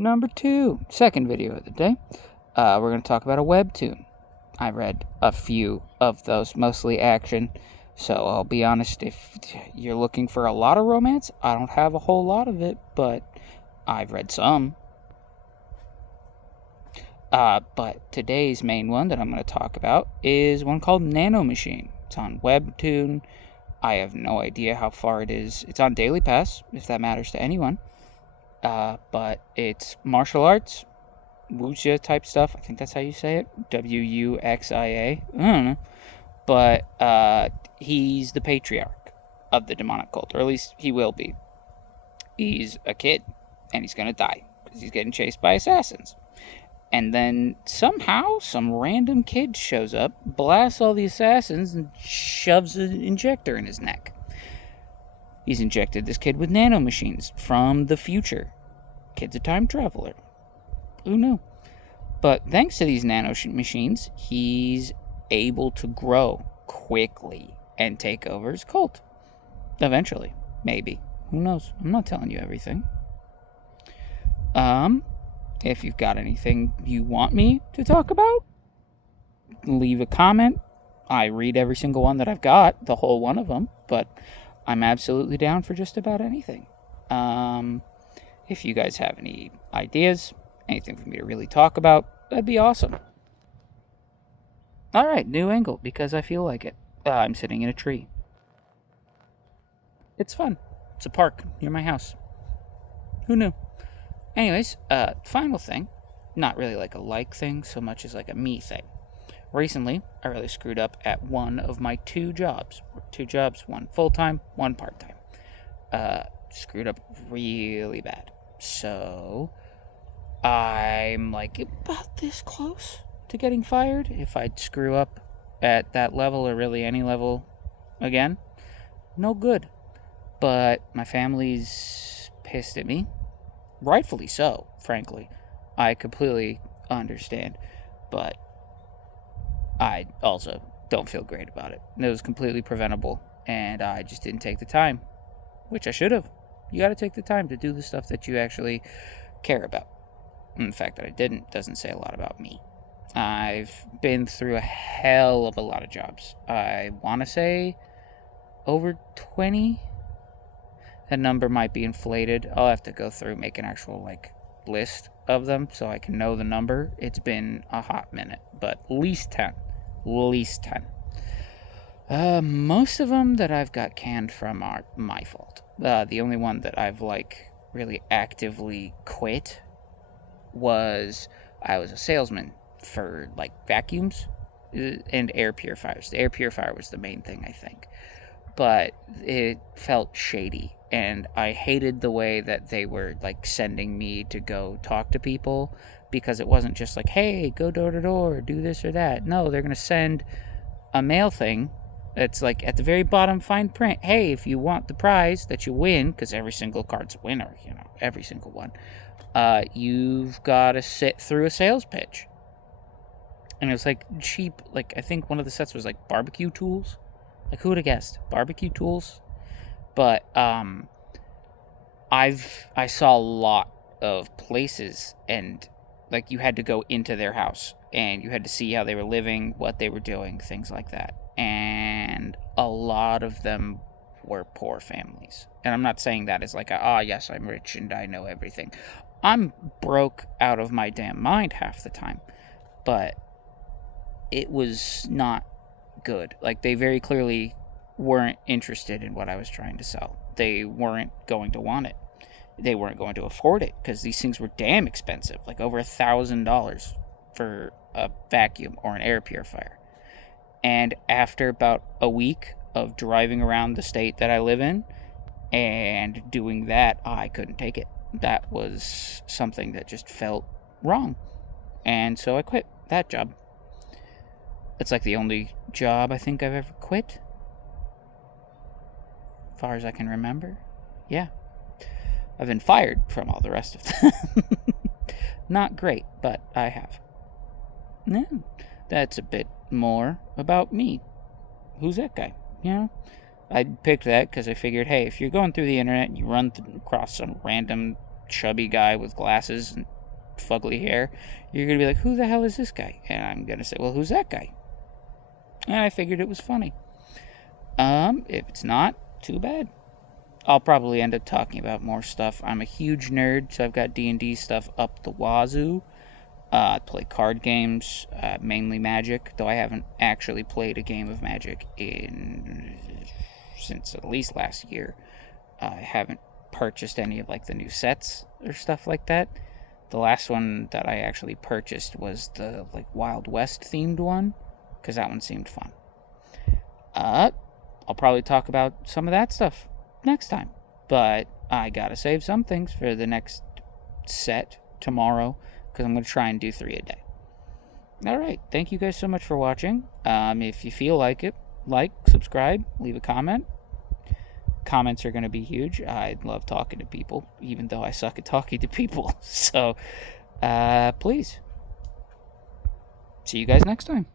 Number 2, second video of the day. We're going to talk about a webtoon. I read a few of those, mostly action. So I'll be honest, if you're looking for a lot of romance, I don't have a whole lot of it, but I've read some. But today's main one that I'm going to talk about is one called Nanomachine. It's on Webtoon. I have no idea how far it is. It's on Daily Pass, if that matters to anyone. But it's martial arts, wuxia type stuff. I think that's how you say it. Wuxia. I don't know. But he's the patriarch of the demonic cult, or at least he will be. He's a kid, and he's gonna die because he's getting chased by assassins. And then somehow some random kid shows up, blasts all the assassins, and shoves an injector in his neck. He's injected this kid with nanomachines from the future. Kid's a time traveler. Who knew? But thanks to these nanomachines, he's able to grow quickly and take over his cult. Eventually. Maybe. Who knows? I'm not telling you everything. If you've got anything you want me to talk about, leave a comment. I read every single one that I've got, the whole one of them, but I'm absolutely down for just about anything. If you guys have any ideas, anything for me to really talk about, that'd be awesome. Alright, new angle, because I feel like it. I'm sitting in a tree. It's fun. It's a park near my house. Who knew? Anyways, final thing. Not really like a like thing, so much as like a me thing. Recently, I really screwed up at one of my 2 jobs. 2 jobs, one full-time, one part-time. Screwed up really bad. So, I'm like about this close to getting fired if I'd screw up at that level or really any level again. No good. But my family's pissed at me. Rightfully so, frankly. I completely understand. But I also don't feel great about it. It was completely preventable, and I just didn't take the time, which I should have. You got to take the time to do the stuff that you actually care about. And the fact that I didn't doesn't say a lot about me. I've been through a hell of a lot of jobs. I want to say over 20. That number might be inflated. I'll have to go through, make an actual list of them so I can know the number. It's been a hot minute, but at least 10. Most of them that I've got canned from are my fault. The only one that I've really actively quit was I was a salesman for vacuums and air purifiers. The air purifier was the main thing, I think, but it felt shady. And I hated the way that they were sending me to go talk to people, because it wasn't just hey, go door to door, do this or that. No, they're going to send a mail thing that's at the very bottom, fine print. Hey, if you want the prize that you win, because every single card's a winner, every single one, you've got to sit through a sales pitch. And it was cheap, I think one of the sets was barbecue tools. Who would have guessed? Barbecue tools? But I saw a lot of places, and you had to go into their house and you had to see how they were living, what they were doing, things like that. And a lot of them were poor families. And I'm not saying that as yes, I'm rich and I know everything. I'm broke out of my damn mind half the time. But it was not good. They very clearly weren't interested in what I was trying to sell. They weren't going to want it. They weren't going to afford it, because these things were damn expensive, over $1,000 for a vacuum or an air purifier. And after about a week of driving around the state that I live in and doing that, I couldn't take it. That was something that just felt wrong. And so I quit that job. It's the only job I think I've ever quit, as far as I can remember. Yeah. I've been fired from all the rest of them. Not great, but I have. Yeah, that's a bit more about me. Who's that guy? I picked that because I figured, hey, if you're going through the internet and you run across some random chubby guy with glasses and fugly hair, you're going to be like, who the hell is this guy? And I'm going to say, well, who's that guy? And I figured it was funny. If it's not, too bad. I'll probably end up talking about more stuff. I'm a huge nerd, so I've got D&D stuff up the wazoo. I play card games, mainly Magic, though I haven't actually played a game of Magic since at least last year. I haven't purchased any of like the new sets or stuff like that. The last one that I actually purchased was the like Wild West themed one, because that one seemed fun. I'll probably talk about some of that stuff next time, but I gotta save some things for the next set tomorrow, because I'm going to try and do 3 a day. Alright, thank you guys so much for watching. If you feel like it, like, subscribe, leave a comment. Comments are going to be huge. I love talking to people, even though I suck at talking to people. So, please. See you guys next time.